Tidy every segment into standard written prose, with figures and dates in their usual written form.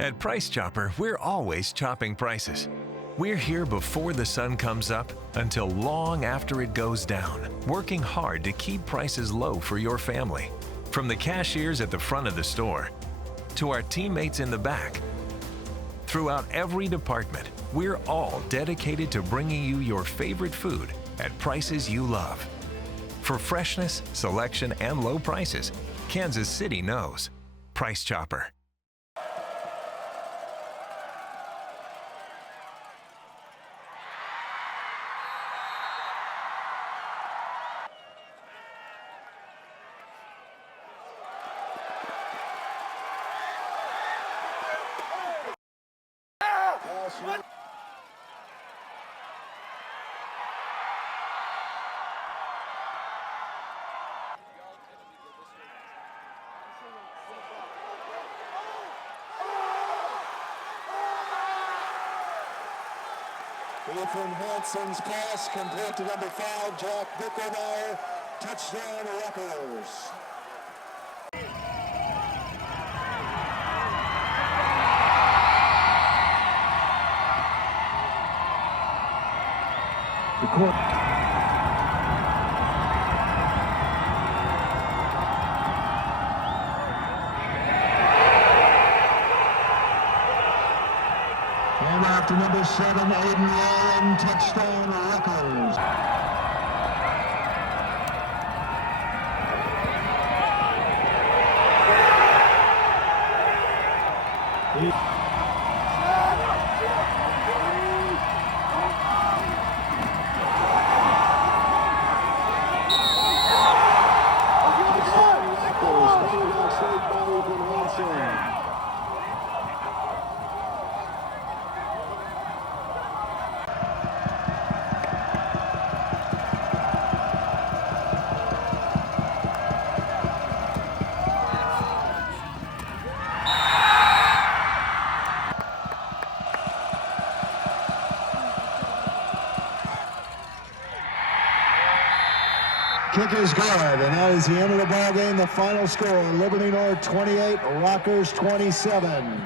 At Price Chopper, we're always chopping prices. We're here before the sun comes up until long after it goes down, working hard to keep prices low for your family. From the cashiers at the front of the store to our teammates in the back. Throughout every department, we're all dedicated to bringing you your favorite food at prices you love. For freshness, selection, and low prices, Kansas City knows. Price Chopper. From Hanson's pass, complete to number 5, Jack Bickelmeyer. Touchdown, Rockhurst. And after number 7, Aiden Warren, touchdown, Rockhurst. Kick is good, and that is the end of the ball game. The final score: Liberty North 28, Rockhurst 27.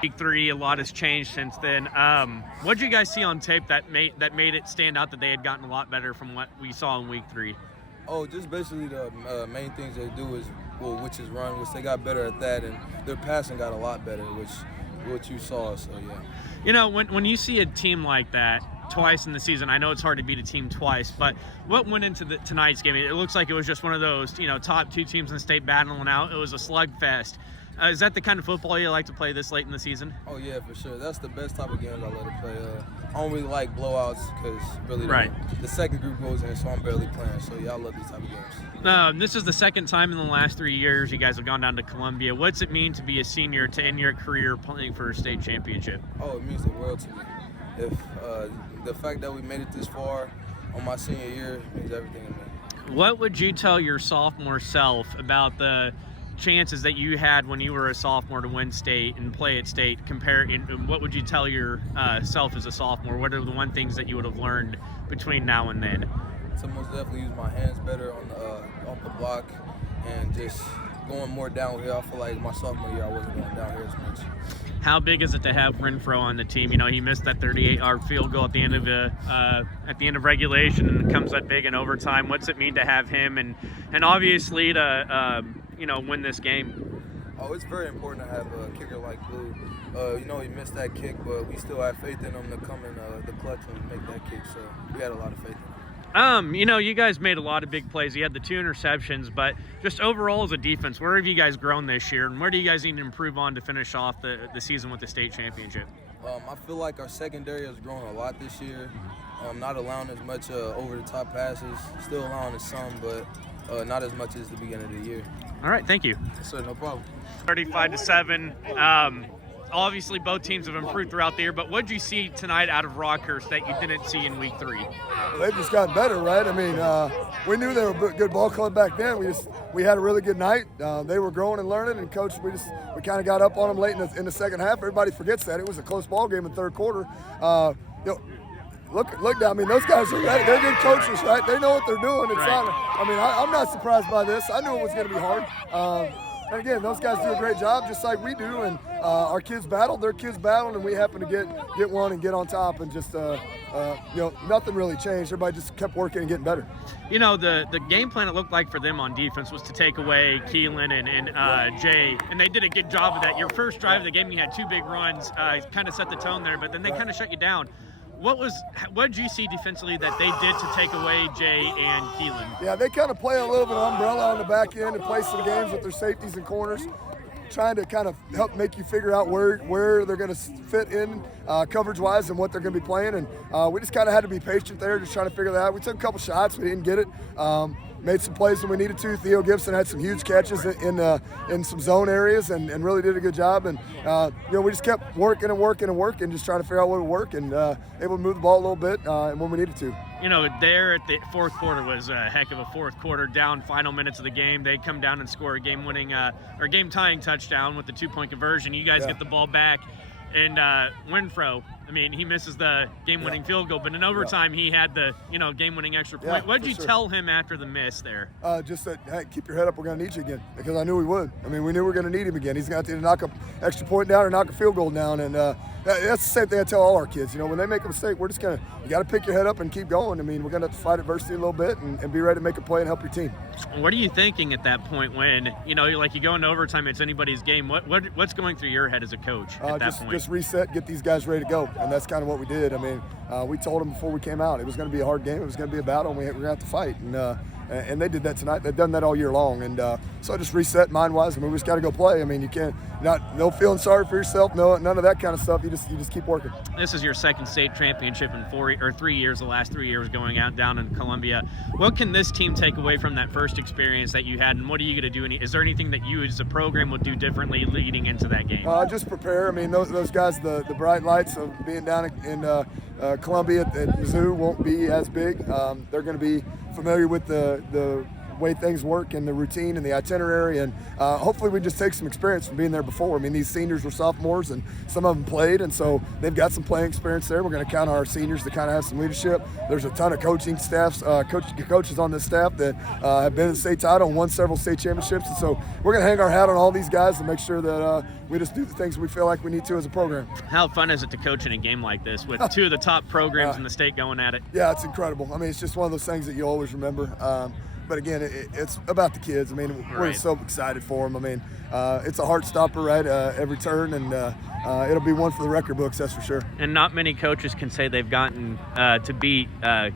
Week 3, a lot has changed since then. What did you guys see on tape that made it stand out that they had gotten a lot better from what we saw in Week 3? Oh, just basically the main things they do is, which is run, which they got better at that, and their passing got a lot better, which you saw. So yeah. You know, when you see a team like that twice in the season, I know it's hard to beat a team twice, but what went into tonight's game? It looks like it was just one of those, top 2 teams in the state battling out. It was a slugfest. Is that the kind of football you like to play this late in the season? Oh yeah, for sure. That's the best type of games I let it play. I don't really like blowouts because really the second group goes in, so I'm barely playing. So yeah, I love these type of games. This is the second time in the last 3 years you guys have gone down to Columbia. What's it mean to be a senior to end your career playing for a state championship? Oh, it means the world to me. If the fact that we made it this far on my senior year means everything to me. What would you tell your sophomore self about the chances that you had when you were a sophomore to win state and play at state? What would you tell your self as a sophomore? What are the one things that you would have learned between now and then? To most definitely use my hands better on off the block and just going more downhill. I feel like my sophomore year I wasn't going downhill as much. How big is it to have Renfro on the team? He missed that 38-yard field goal at the end of regulation, and comes up big in overtime. What's it mean to have him and obviously to win this game? Oh, it's very important to have a kicker like Blue. He missed that kick, but we still have faith in him to come in the clutch and make that kick. So we had a lot of faith in him. You guys made a lot of big plays. You had the 2 interceptions, but just overall as a defense, where have you guys grown this year, and where do you guys need to improve on to finish off the season with the state championship? I feel like our secondary has grown a lot this year. Not allowing as much over-the-top passes, still allowing it some, but not as much as the beginning of the year. All right, thank you. Yes, sir, no problem. 35-7. Obviously, both teams have improved throughout the year, but what did you see tonight out of Rockhurst that you didn't see in Week 3? Well, they've just gotten better, right? I mean, we knew they were a good ball club back then. We had a really good night. They were growing and learning, and Coach, we kind of got up on them late in the second half. Everybody forgets that. It was a close ball game in the third quarter. Look down. I mean, those guys are ready. They're good coaches, right? They know what they're doing. It's not. I mean, I'm not surprised by this. I knew it was going to be hard. And again, those guys do a great job, just like we do. And our kids battled, their kids battled, and we happened to get one and get on top. And just nothing really changed. Everybody just kept working and getting better. The game plan it looked like for them on defense was to take away Keelan and Jay, and they did a good job of that. Your first drive of the game, you had 2 big runs, kind of set the tone there, but then they kind of shut you down. What did you see defensively that they did to take away Jay and Keelan? Yeah, they kind of play a little bit of umbrella on the back end and play some games with their safeties and corners, trying to kind of help make you figure out where they're going to fit in coverage-wise and what they're going to be playing. And we just kind of had to be patient there, just trying to figure that out. We took a couple shots, we didn't get it. Made some plays when we needed to. Theo Gibson had some huge catches in some zone areas and really did a good job. And we just kept working, just trying to figure out what would work and able to move the ball a little bit when we needed to. There at the fourth quarter was a heck of a fourth quarter. Down final minutes of the game, they come down and score a game-winning or game-tying touchdown with the 2-point conversion. You guys get the ball back, and Winfro, he misses the game-winning field goal, but in overtime he had the game-winning extra point. What did you tell him after the miss there? Just that, hey, keep your head up. We're going to need you again, because I knew we would. We knew we were going to need him again. He's going to have to knock an extra point down or knock a field goal down, and that's the same thing I tell all our kids. When they make a mistake, we're just you got to pick your head up and keep going. We're going to have to fight adversity a little bit and be ready to make a play and help your team. What are you thinking at that point when you go into overtime? It's anybody's game. What's going through your head as a coach at that point? Just reset, get these guys ready to go, and that's kind of what we did. We told them before we came out it was going to be a hard game. It was going to be a battle, and we're going to have to fight. And they did that tonight. They've done that all year long. And so just reset mind-wise. We just got to go play. You can't no feeling sorry for yourself. No, none of that kind of stuff. You just keep working. This is your second state championship in 3 years. The last 3 years going out down in Columbia. What can this team take away from that first experience that you had, and what are you going to do? Is there anything that you as a program would do differently leading into that game? Just prepare. Those guys, the bright lights of being down in Columbia at Mizzou won't be as big. They're going to be familiar with the way things work and the routine and the itinerary, and hopefully we just take some experience from being there before. These seniors were sophomores and some of them played, and so they've got some playing experience there. We're going to count on our seniors to kind of have some leadership. There's a ton of coaching staffs, coaches on this staff that have been in the state title and won several state championships, and so we're going to hang our hat on all these guys and make sure that we just do the things we feel like we need to as a program. How fun is it to coach in a game like this with 2 of the top programs in the state going at it? Yeah, it's incredible. It's just one of those things that you always remember. But again, it's about the kids. We're so excited for them. It's a heart stopper, right? Every turn, and it'll be one for the record books, that's for sure. And not many coaches can say they've gotten to beat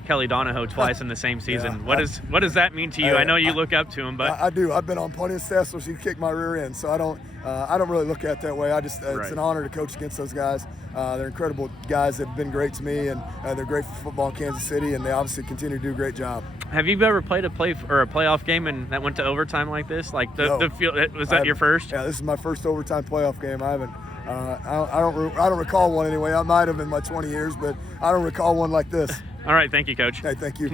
Kelly Donahoe twice in the same season. Yeah, what does that mean to you? I know you look up to him, but I do. I've been on plenty of staffs where she kicked my rear end, so I don't really look at it that way. It's an honor to coach against those guys. They're incredible guys that have been great to me, and they're great for football in Kansas City, and they obviously continue to do a great job. Have you ever played a playoff game and that went to overtime like this? No, the field, was that your first? Yeah, this is my first overtime playoff game. I haven't. I don't recall one anyway. I might have in my 20 years, but I don't recall one like this. All right, thank you, Coach. Hey, thank you.